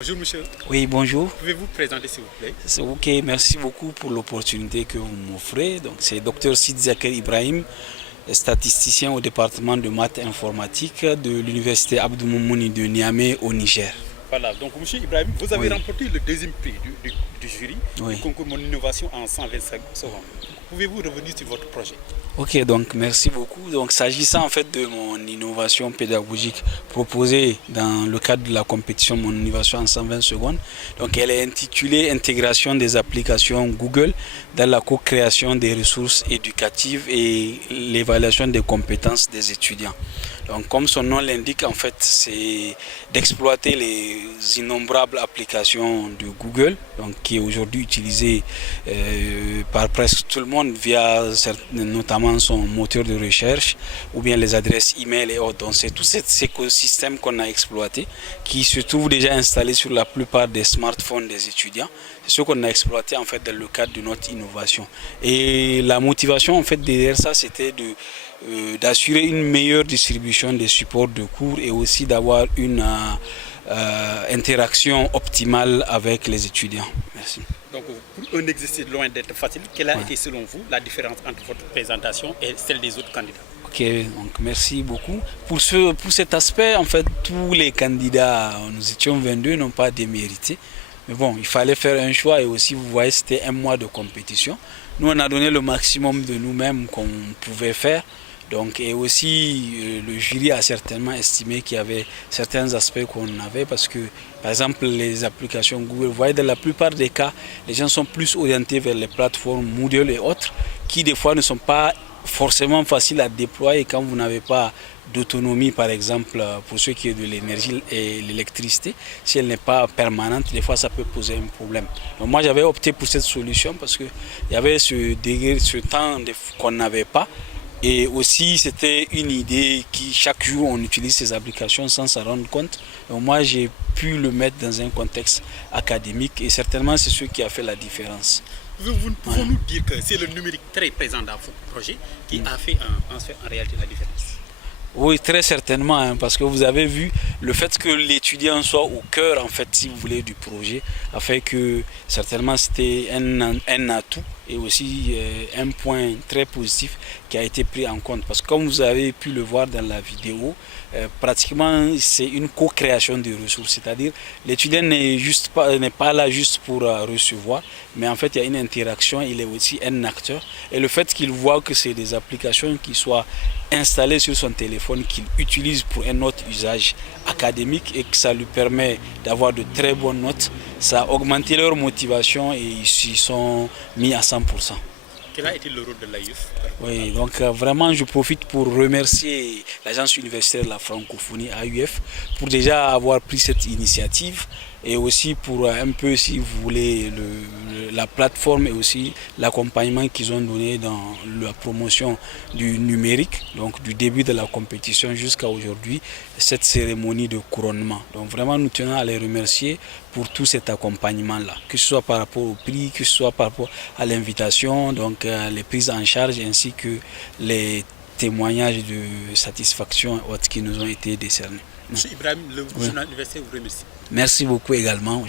Bonjour monsieur, Oui, bonjour. pouvez-vous présenter s'il vous plaît? C'est OK, merci beaucoup pour l'opportunité que vous m'offrez. Donc, c'est Dr Sid Zakir Ibrahim, statisticien au département de maths informatique de l'université Abdou Moumouni de Niamey au Niger. Voilà, donc monsieur Ibrahim, vous avez Oui, remporté le deuxième prix du jury du oui. concours Mon Innovation en 125 secondes. Pouvez-vous revenir sur votre projet? OK, donc merci beaucoup. Donc, s'agissant en fait de mon innovation pédagogique proposée dans le cadre de la compétition Mon Innovation en 120 secondes, donc elle est intitulée Intégration des applications Google dans la co-création des ressources éducatives et l'évaluation des compétences des étudiants. Donc, comme son nom l'indique, en fait, c'est d'exploiter les innombrables applications de Google, donc qui est aujourd'hui utilisée par presque tout le monde via notamment son moteur de recherche ou bien les adresses email et autres. Donc, c'est tout cet écosystème qu'on a exploité qui se trouve déjà installé sur la plupart des smartphones des étudiants. C'est ce qu'on a exploité en fait dans le cadre de notre innovation. Et la motivation en fait derrière ça, c'était d'assurer une meilleure distribution des supports de cours et aussi d'avoir une interaction optimale avec les étudiants. Merci. Donc pour un exercice loin d'être facile, quelle a Ouais. été selon vous la différence entre votre présentation et celle des autres candidats? Ok, donc merci beaucoup. Pour cet aspect, en fait, tous les candidats, nous étions 22, n'ont pas démérité. Mais bon, il fallait faire un choix et aussi, vous voyez, c'était un mois de compétition. Nous, on a donné le maximum de nous-mêmes qu'on pouvait faire. Donc, et aussi, le jury a certainement estimé qu'il y avait certains aspects qu'on avait parce que, par exemple, les applications Google, vous voyez, dans la plupart des cas, les gens sont plus orientés vers les plateformes Moodle et autres qui, des fois, ne sont pas forcément faciles à déployer quand vous n'avez pas d'autonomie, par exemple, pour ce qui est de l'énergie et l'électricité. Si elle n'est pas permanente, des fois, ça peut poser un problème. Donc, moi, j'avais opté pour cette solution parce qu'il y avait ce temps qu'on n'avait pas. Et aussi, c'était une idée qui, chaque jour, on utilise ces applications sans s'en rendre compte. Donc moi, j'ai pu le mettre dans un contexte académique et certainement, c'est ce qui a fait la différence. Pouvons-nous dire que c'est le numérique très présent dans votre projet qui a fait en réalité la différence? Oui, très certainement, hein, parce que vous avez vu le fait que l'étudiant soit au cœur, en fait, si vous voulez, du projet, a fait que certainement c'était un atout et aussi un point très positif qui a été pris en compte. Parce que comme vous avez pu le voir dans la vidéo, pratiquement c'est une co-création de ressources, c'est-à-dire l'étudiant n'est pas là juste pour recevoir, mais en fait il y a une interaction, il est aussi un acteur. Et le fait qu'il voit que c'est des applications qui soient installées sur son téléphone, qu'il utilise pour un autre usage académique et que ça lui permet d'avoir de très bonnes notes, ça a augmenté leur motivation et ils s'y sont mis à 100%. Quel a été le rôle de l'AIF? Oui, donc vraiment je profite pour remercier l'agence universitaire de la francophonie AUF pour déjà avoir pris cette initiative et aussi pour un peu, si vous voulez, la plateforme et aussi l'accompagnement qu'ils ont donné dans la promotion du numérique, donc du début de la compétition jusqu'à aujourd'hui, cette cérémonie de couronnement. Donc vraiment nous tenons à les remercier pour tout cet accompagnement-là, que ce soit par rapport au prix, que ce soit par rapport à l'invitation, donc les prises en charge ainsi que les témoignages de satisfaction autres qui nous ont été décernés. Monsieur Ibrahim, le journal universitaire vous remercie. Merci beaucoup également.